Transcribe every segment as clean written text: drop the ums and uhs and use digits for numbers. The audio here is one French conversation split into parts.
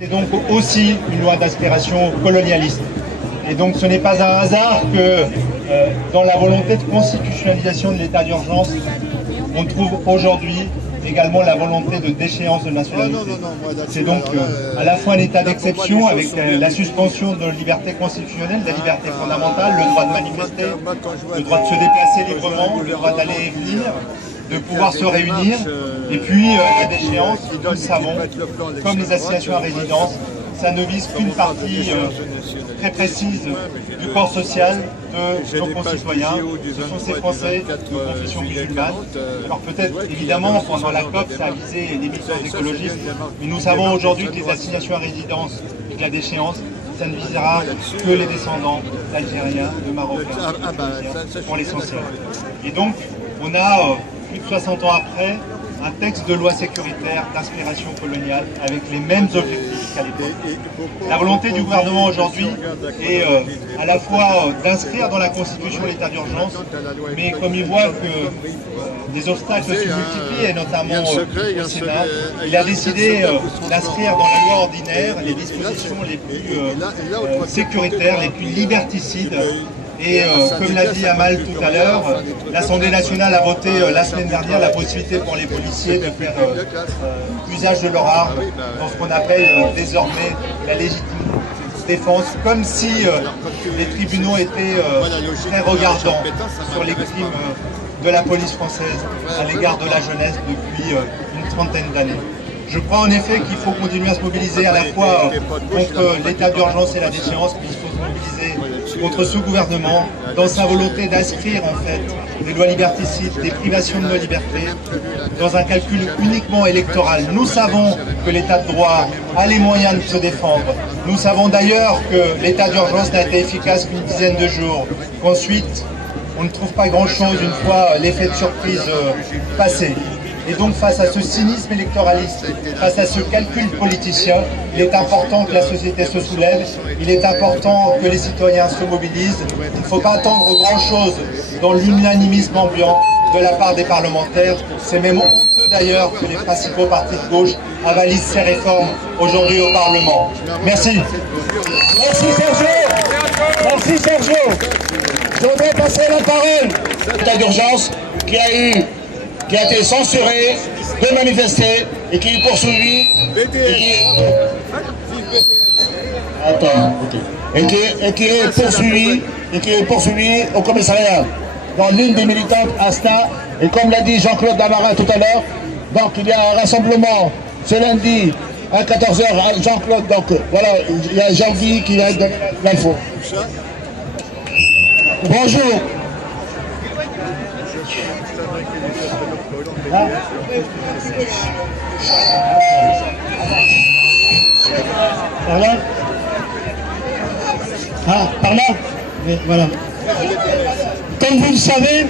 C'est donc aussi une loi d'inspiration colonialiste. Et donc ce n'est pas un hasard que dans la volonté de constitutionnalisation de l'état d'urgence, on trouve aujourd'hui également la volonté de déchéance de nationalité. C'est donc à la fois un état d'exception avec la suspension de libertés constitutionnelles, des libertés fondamentales, le droit de manifester, le droit de se déplacer librement, le droit d'aller et venir, de pouvoir se réunir, et puis la déchéance, nous le savons, comme les assignations à résidence, ça ne vise qu'une partie très précise du corps social de nos concitoyens. Ce sont ces Français de confession musulmane. Alors peut-être, évidemment, pendant la COP, ça a visé des militants écologistes, mais nous savons aujourd'hui que les assignations à résidence et que la déchéance, ça ne visera que les descendants d'Algériens, de Marocains, pour l'essentiel. Et donc, on a, plus de 60 ans après, un texte de loi sécuritaire d'inspiration coloniale avec les mêmes objectifs qu'à l'époque. La volonté du gouvernement aujourd'hui est à la fois d'inscrire dans la Constitution l'état d'urgence, mais comme il voit que des obstacles se multiplient, et notamment au Sénat, il a décidé d'inscrire dans la loi ordinaire les dispositions les plus sécuritaires, les plus liberticides. Et comme l'a dit Amal tout à l'heure, l'Assemblée nationale a voté la semaine dernière la possibilité pour les policiers de faire usage de leur arme dans ce qu'on appelle désormais la légitime défense, comme si les tribunaux étaient très regardants sur les crimes de la police française à l'égard de la jeunesse depuis une trentaine d'années. Je crois en effet qu'il faut continuer à se mobiliser à la fois contre l'état d'urgence et la déchéance, mais il faut se mobiliser contre ce gouvernement dans sa volonté d'inscrire en fait des lois liberticides, des privations de nos libertés, dans un calcul uniquement électoral. Nous savons que l'état de droit a les moyens de se défendre. Nous savons d'ailleurs que l'état d'urgence n'a été efficace qu'une dizaine de jours, qu'ensuite on ne trouve pas grand-chose une fois l'effet de surprise passé. Et donc face à ce cynisme électoraliste, face à ce calcul politicien, il est important que la société se soulève, il est important que les citoyens se mobilisent. Il ne faut pas attendre grand-chose dans l'unanimisme ambiant de la part des parlementaires. C'est même honteux d'ailleurs que les principaux partis de gauche avalisent ces réformes aujourd'hui au Parlement. Merci. Merci Sergio. Merci Sergio. Je voudrais passer la parole. L'état d'urgence qui a été censuré de manifester et qui est poursuivi et qui est poursuivi au commissariat dans l'une des militantes Asta. Et comme l'a dit Jean-Claude Damarin tout à l'heure, donc il y a un rassemblement ce lundi à 14h à Jean-Claude. Donc voilà, il y a Jean-Guy qui a donné l'info. Bonjour. Par là. Ah, par là. Oui, voilà. Comme vous le savez,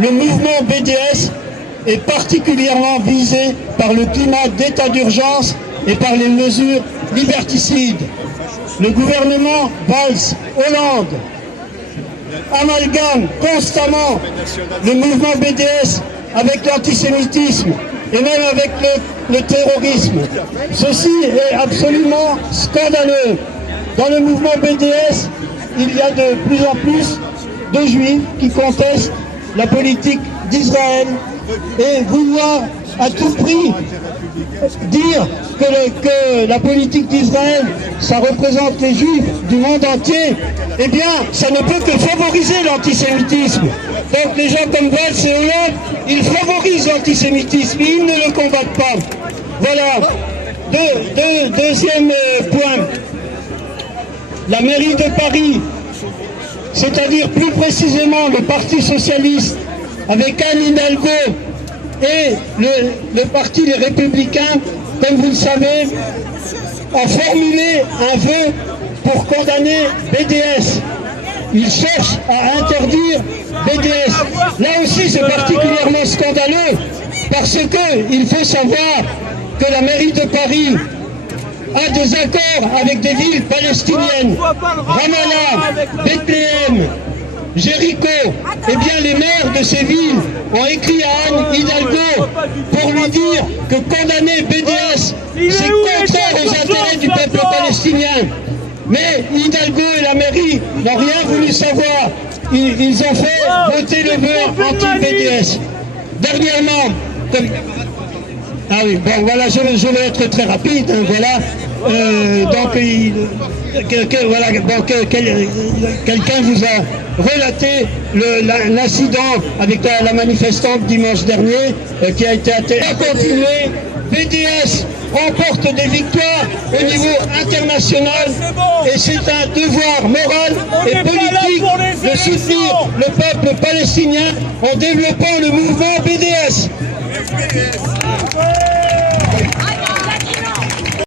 le mouvement BDS est particulièrement visé par le climat d'état d'urgence et par les mesures liberticides. Le gouvernement Valls, Hollande, amalgame constamment le mouvement BDS avec l'antisémitisme et même avec le terrorisme. Ceci est absolument scandaleux. Dans le mouvement BDS, il y a de plus en plus de juifs qui contestent la politique d'Israël et vouloir à tout prix dire que la politique d'Israël, ça représente les juifs du monde entier, eh bien, ça ne peut que favoriser l'antisémitisme. Donc les gens comme Valls et Hollande, ils favorisent l'antisémitisme, ils ne le combattent pas. Voilà. Deuxième point. La mairie de Paris, c'est-à-dire plus précisément le Parti Socialiste, avec Anne Hidalgo et le Parti Les Républicains, comme vous le savez, a formulé un vœu pour condamner BDS. Ils cherchent à interdire BDS. Là aussi, c'est particulièrement scandaleux, parce qu'il faut savoir que la mairie de Paris a des accords avec des villes palestiniennes, Ramallah, Bethléem, Jéricho. Eh bien, les maires de ces villes ont écrit à Anne Hidalgo pour lui dire que condamner BDS, c'est contraire aux intérêts du rien. Mais Hidalgo et la mairie n'ont rien voulu savoir. Ils ont fait voter le vœu anti-BDS. Dernièrement, ah oui, bon voilà, je vais être très rapide, voilà. Quelqu'un vous a relaté l'incident avec la manifestante dimanche dernier qui a été atteinte. On va continuer. BDS remporte des victoires au niveau international et c'est un devoir moral et politique de soutenir le peuple palestinien en développant le mouvement BDS.